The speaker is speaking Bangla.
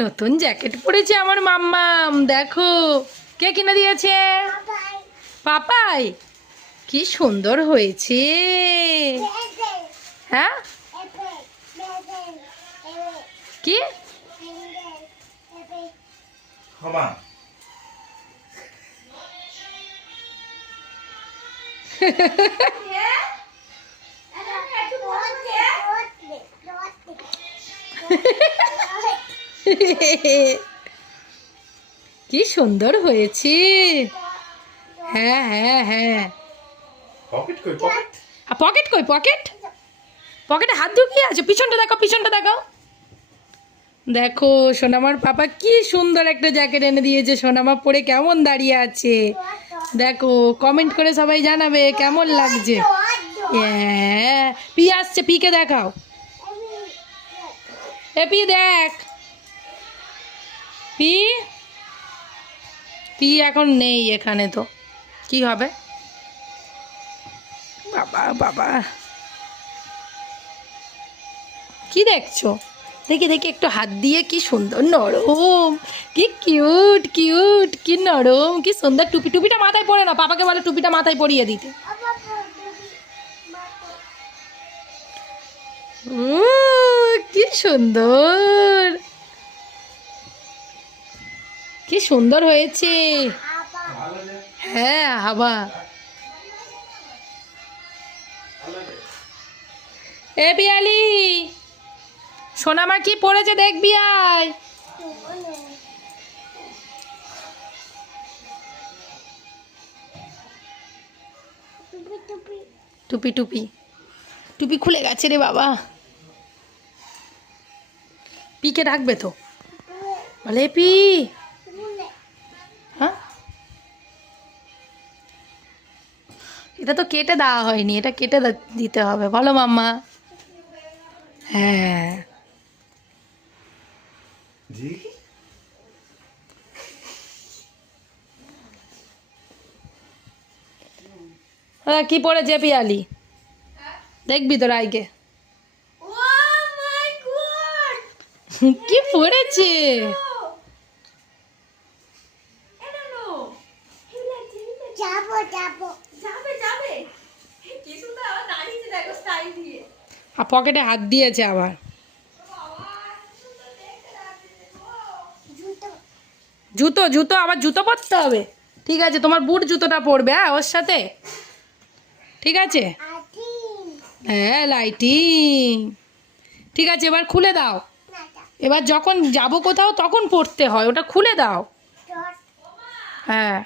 নতুন জ্যাকেট পরেছে আমার মাম্মাম, দেখো। কে কিনে দিয়েছে? পাপাই। কি সুন্দর হয়েছে। হ্যাঁ, কি? কি সুন্দর হয়েছে। হ্যাঁ হ্যাঁ হ্যাঁ। পকেট কই পকেট? পকেট কই পকেট? পকেটে হাত ঢুকিয়ে আছে। পিছনটা দেখো, পিছনটা দেখো। দেখো সোনামার পাপা কি সুন্দর একটা জ্যাকেট এনে দিয়েছে। সোনামা পরে কেমন দাঁড়িয়ে আছে দেখো। কমেন্ট করে সবাই জানাবে কেমন লাগছে। হ্যাঁ, পি আসছে, পিকে দেখাও। এ পি দেখ, পি পি এখন নেই এখানে, তো কি হবে? বাবা বাবা, কি দেখছো? দেখি দেখি একটু হাত দিয়ে, কি সুন্দর নরম, কি কিউট কিউট, কি নরম, কি সুন্দর। টুপি, টুপিটা মাথায় পরে না, পাপাকে বলে টুপিটা মাথায় পরিয়ে দিতে। কি সুন্দর, কি সুন্দর হয়েছে। হ্যাঁ হাবা। এ পিয়ালি, সোনামা কি পড়েছে দেখবি আয়। টুপি টুপি টুপি খুলে গেছে রে বাবা। পিকে রাখবে তো, বলে পি। হ্যাঁ, এটা তো কেটে দেওয়া হয়নি, এটা কেটে দিতে হবে, বলো মাম্মা। হ্যাঁ, কি পড়েছে পিয়ালি? দেখবি তো রাইকে কি পড়েছে। আর পকেটে হাত দিয়েছে আবার। জুতো, জুতো আবার জুতো পরতে হবে। ঠিক আছে, তোমার বুট জুতোটা পরবে, হ্যাঁ ওর সাথে। ঠিক আছে, হ্যাঁ লাইটিং। ঠিক আছে, এবার খুলে দাও। এবার যখন যাব কোথাও তখন পড়তে হয়, ওটা খুলে দাও। হ্যাঁ।